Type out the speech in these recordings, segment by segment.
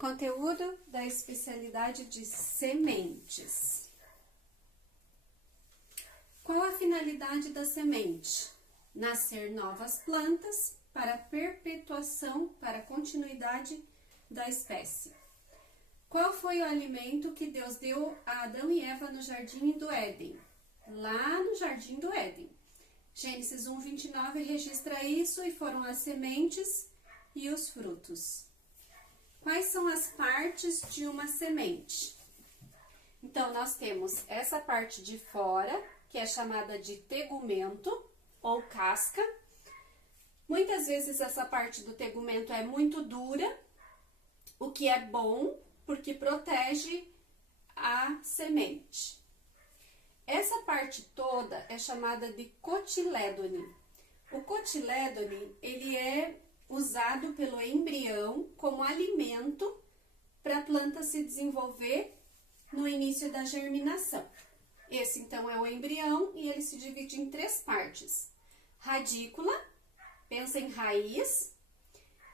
Conteúdo da especialidade de sementes. Qual a finalidade da semente? Nascer novas plantas para perpetuação, para continuidade da espécie. Qual foi o alimento que Deus deu a Adão e Eva no Jardim do Éden? Lá no Jardim do Éden. Gênesis 1:29 registra isso, e foram as sementes e os frutos. Quais são as partes de uma semente? Então, nós temos essa parte de fora, que é chamada de tegumento ou casca. Muitas vezes essa parte do tegumento é muito dura, o que é bom, porque protege a semente. Essa parte toda é chamada de cotilédone. O cotilédone, ele é usado pelo embrião como alimento para a planta se desenvolver no início da germinação. Esse, então, é o embrião e ele se divide em 3 partes. Radícula, pensa em raiz.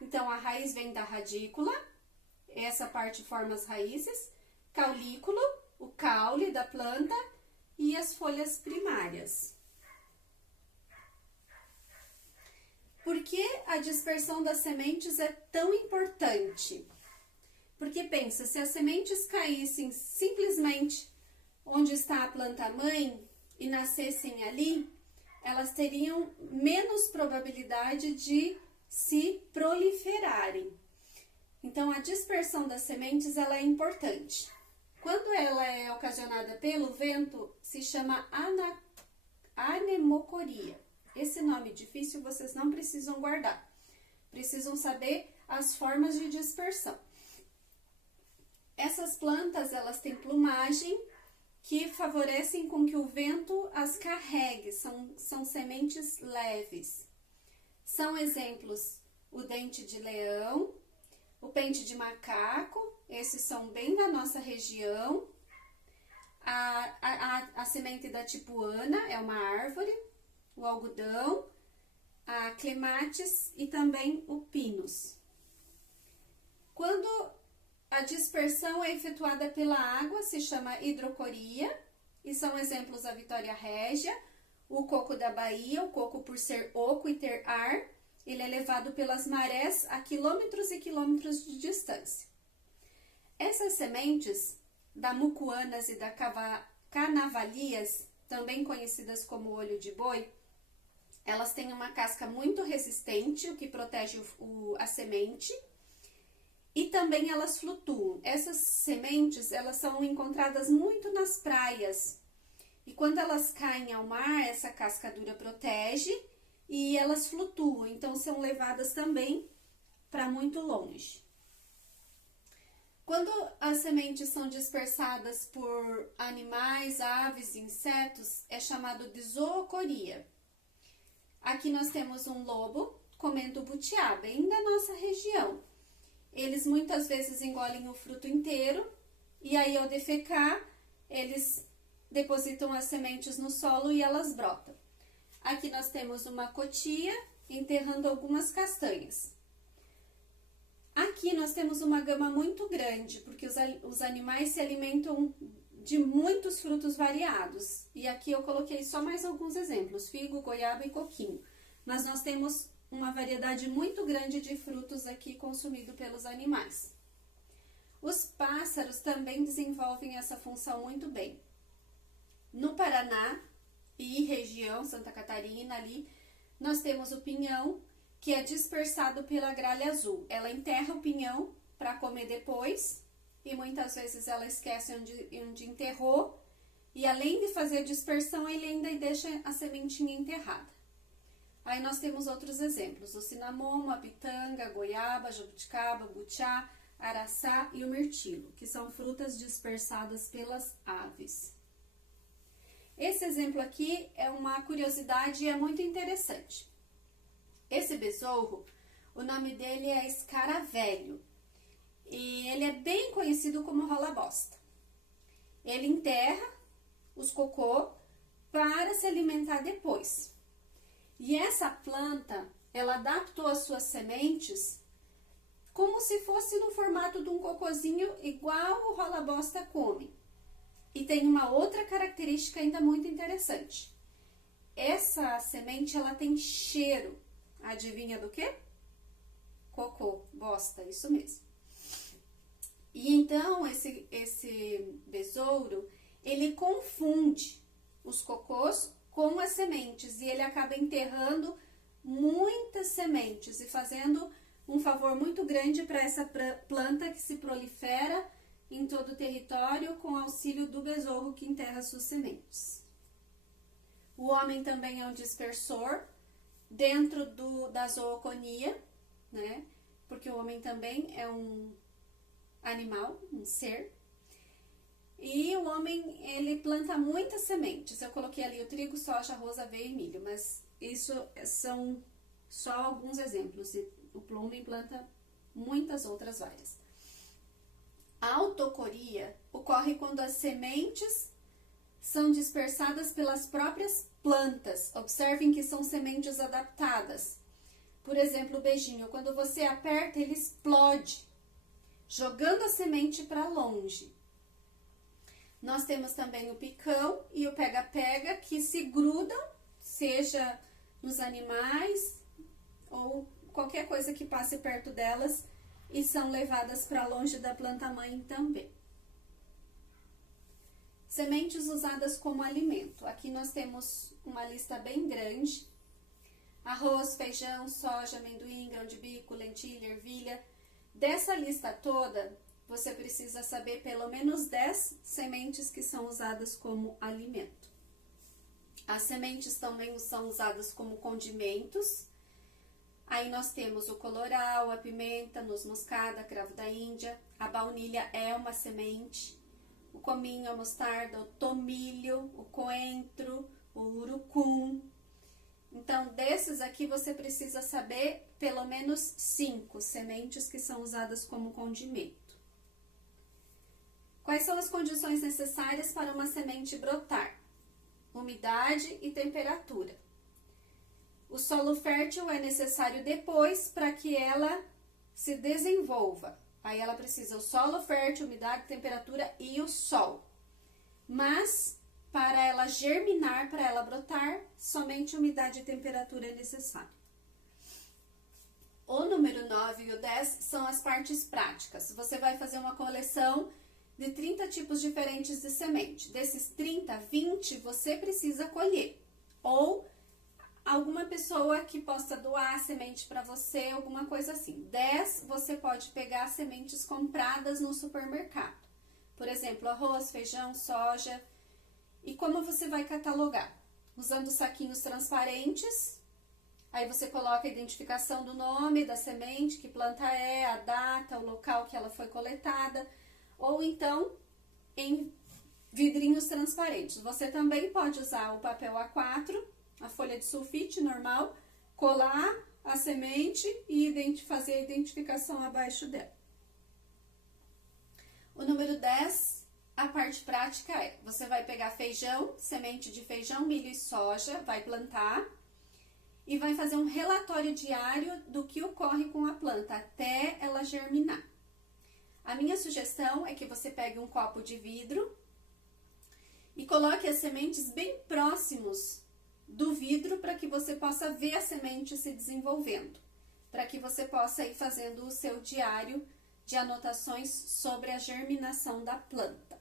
Então, a raiz vem da radícula, essa parte forma as raízes. Caulículo, o caule da planta, e as folhas primárias. Por que a dispersão das sementes é tão importante? Porque pensa, se as sementes caíssem simplesmente onde está a planta-mãe e nascessem ali, elas teriam menos probabilidade de se proliferarem. Então, a dispersão das sementes ela é importante. Quando ela é ocasionada pelo vento, se chama anemocoria. Esse nome difícil vocês não precisam guardar. Precisam saber as formas de dispersão. Essas plantas, elas têm plumagem que favorecem com que o vento as carregue. São sementes leves. São exemplos o dente de leão, o pente de macaco, esses são bem da nossa região. A semente da tipuana é uma árvore, o algodão, a clematis e também o pinus. Quando a dispersão é efetuada pela água, se chama hidrocoria, e são exemplos a vitória régia, o coco da Bahia. O coco, por ser oco e ter ar, ele é levado pelas marés a quilômetros e quilômetros de distância. Essas sementes da mucuanas e da canavalias, também conhecidas como olho de boi, elas têm uma casca muito resistente, o que protege a semente, e também elas flutuam. Essas sementes, elas são encontradas muito nas praias, e quando elas caem ao mar, essa casca dura protege e elas flutuam, então são levadas também para muito longe. Quando as sementes são dispersadas por animais, aves, insetos, é chamado de zoocoria. Aqui nós temos um lobo comendo butiá, bem da nossa região. Eles muitas vezes engolem o fruto inteiro e aí, ao defecar, eles depositam as sementes no solo e elas brotam. Aqui nós temos uma cotia enterrando algumas castanhas. Aqui nós temos uma gama muito grande, porque os animais se alimentam de muitos frutos variados. E aqui eu coloquei só mais alguns exemplos, figo, goiaba e coquinho. Mas nós temos uma variedade muito grande de frutos aqui consumido pelos animais. Os pássaros também desenvolvem essa função muito bem. No Paraná e região, Santa Catarina ali, nós temos o pinhão, que é dispersado pela gralha azul. Ela enterra o pinhão para comer depois, e muitas vezes ela esquece onde enterrou, e além de fazer a dispersão, ele ainda deixa a sementinha enterrada. Aí nós temos outros exemplos, o cinamomo, a pitanga, a goiaba, a jabuticaba, butiá, araçá e o mirtilo, que são frutas dispersadas pelas aves. Esse exemplo aqui é uma curiosidade e é muito interessante. Esse besouro, o nome dele é escaravelho, e ele é bem conhecido como rola-bosta. Ele enterra os cocô para se alimentar depois. E essa planta, ela adaptou as suas sementes como como se fosse no formato de um cocôzinho, igual o rola bosta come. E tem uma outra característica ainda muito interessante. Essa semente, ela tem cheiro. Adivinha do quê? Cocô, bosta, isso mesmo. E então, esse besouro, ele confunde os cocôs com as sementes. E ele acaba enterrando muitas sementes e fazendo um favor muito grande para essa planta que se prolifera em todo o território com auxílio do besouro que enterra suas sementes. O homem também é um dispersor dentro da zooconia, né? Porque o homem também é um animal, um ser. E o homem, ele planta muitas sementes. Eu coloquei ali o trigo, soja, arroz, aveia e milho, mas isso são só alguns exemplos. E o homem planta muitas outras várias. A autocoria ocorre quando as sementes são dispersadas pelas próprias plantas. Observem que são sementes adaptadas. Por exemplo, o beijinho, quando você aperta, ele explode, jogando a semente para longe. Nós temos também o picão e o pega-pega, que se grudam, seja nos animais ou qualquer coisa que passe perto delas, e são levadas para longe da planta-mãe também. Sementes usadas como alimento. Aqui nós temos uma lista bem grande. Arroz, feijão, soja, amendoim, grão de bico, lentilha, ervilha. Dessa lista toda, você precisa saber pelo menos 10 sementes que são usadas como alimento. As sementes também são usadas como condimentos. Aí nós temos o colorau, a pimenta, noz moscada, cravo da Índia. A baunilha é uma semente. O cominho, a mostarda, o tomilho, o coentro, o urucum. Então, desses aqui você precisa saber pelo menos 5 sementes que são usadas como condimento. Quais são as condições necessárias para uma semente brotar? Umidade e temperatura. O solo fértil é necessário depois para que ela se desenvolva. Aí ela precisa o solo fértil, umidade, temperatura e o sol. Mas, para ela germinar, para ela brotar, somente umidade e temperatura é necessário. O número 9 e o 10 são as partes práticas. Você vai fazer uma coleção de 30 tipos diferentes de semente. Desses 30, 20 você precisa colher. Ou alguma pessoa que possa doar semente para você, alguma coisa assim. 10 você pode pegar sementes compradas no supermercado. Por exemplo, arroz, feijão, soja. E como você vai catalogar? Usando saquinhos transparentes. Aí você coloca a identificação do nome da semente, que planta é, a data, o local que ela foi coletada. Ou então em vidrinhos transparentes. Você também pode usar o papel A4, a folha de sulfite normal, colar a semente e fazer a identificação abaixo dela. O número 10, a parte prática é, você vai pegar feijão, semente de feijão, milho e soja, vai plantar e vai fazer um relatório diário do que ocorre com a planta até ela germinar. A minha sugestão é que você pegue um copo de vidro e coloque as sementes bem próximos do vidro para que você possa ver a semente se desenvolvendo, para que você possa ir fazendo o seu diário de anotações sobre a germinação da planta.